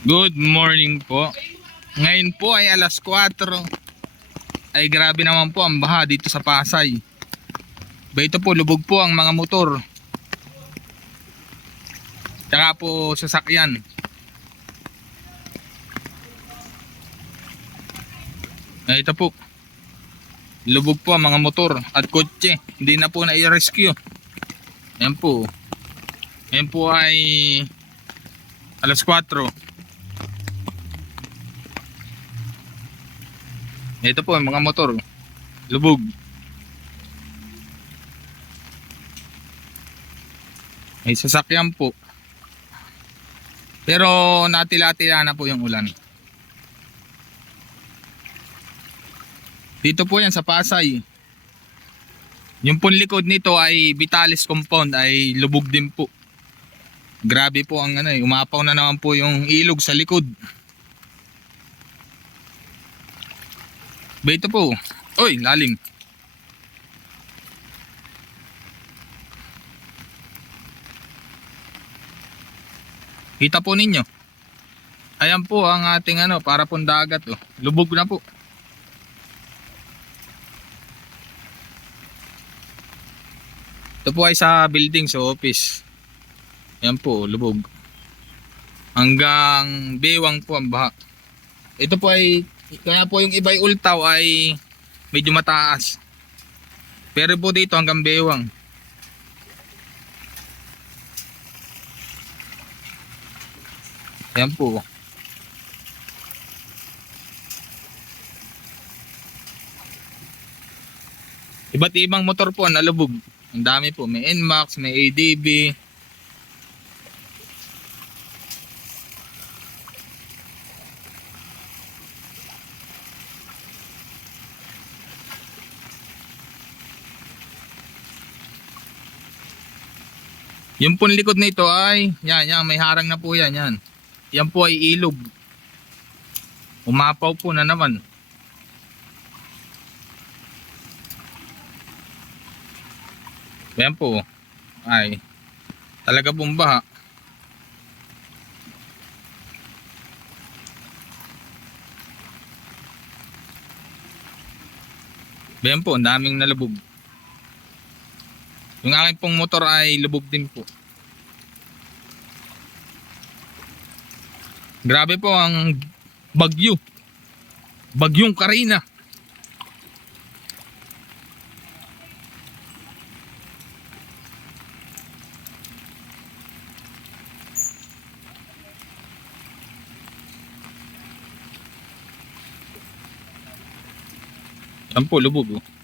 Good morning po. Ngayon po ay alas 4. Ay grabe naman po ang baha dito sa Pasay. Ba ito po, lubog po ang mga motor. Tsaka po sasakyan. Ay ito po. Lubog po ang mga motor at kotse. Hindi na po na-rescue. Ayan po. Ayan po ay alas 4. Ito po ang mga motor. Lubog. May sasakyan po. Pero natila-tila na po yung ulan. Dito po yan sa Pasay. Yung pong likod nito ay Vitales Compound ay lubog din po. Grabe po ang umapaw na naman po yung ilog sa likod. Ba ito po. Oy, lalim. Kita po ninyo. Ayan po ang ating para pong dagat oh. Lubog na po. Ito po ay sa building, sa office. Ayan po, lubog. Hanggang bewang po ang baha. Ito po ay, kaya po yung iba'y ultaw ay medyo mataas. Pero po dito hanggang bewang. Ayan po. Iba't ibang motor po nalubog. Ang dami po, may NMAX, may ADB. Yung pong likod nito ay, yan, may harang na po yan, yan. Yan po ay ilog. Umapaw po na naman. Yan po, ay, talaga pong baha. Yan po, ang daming nalubog. Yung aking pong motor ay lubog din po. Grabe po ang bagyo. Bagyong Karina. Yan po, lubog oh.